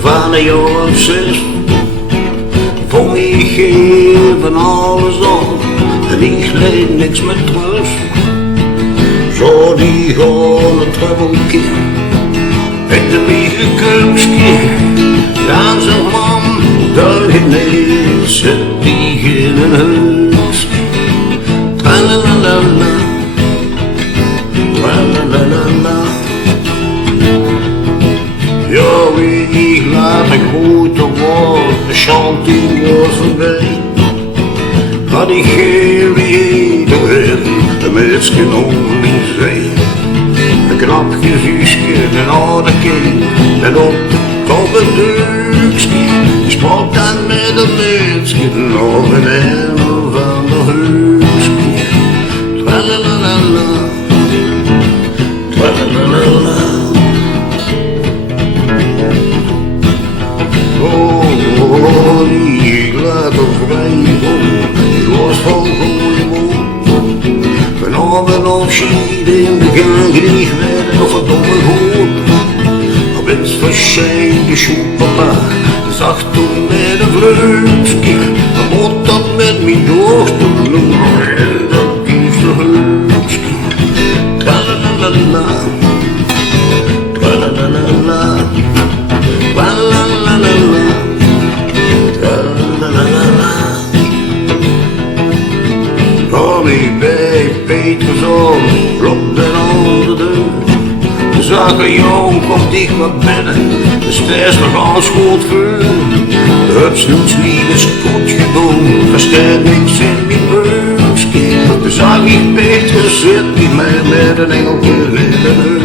van een jaar of 6. Voor mij geven alles op en ik leed niks met trust. Zo die gewoon het trebbeltje met de wiege kunstje. Dan zeg man, daar ineens zit die in een huis. Tralalala, tralalala. Ja, ik laat me groter worden, de chantie was voorbij. Had ik geen wie de mensen over me zijn. Een knap gezichtje, een oude kind, en op de kop een deukje. Je sprak dan met een mensen over een helft van de huisje. Tralalala, tralalala. Oh, ik laat er vrij om, ik was van goede moed. Vanavond afschied in de gang, ik werd nog verdomme goed. Op het verschijn de schoenpapa, zag toen met een vleugje. Wat dat met mijn dochter doen, en dat is de heusje. Tralalala, tralalala, tralalala. Ik bij Peterson, klopt er aan de deur. De zaken jong komt dicht wat binnen, de sters nog alles goed vuur. Het snoetslief is goed gedaan, verstaat niks in mijn buikje. De zag ik Peter zit niet meer met een engeltje in de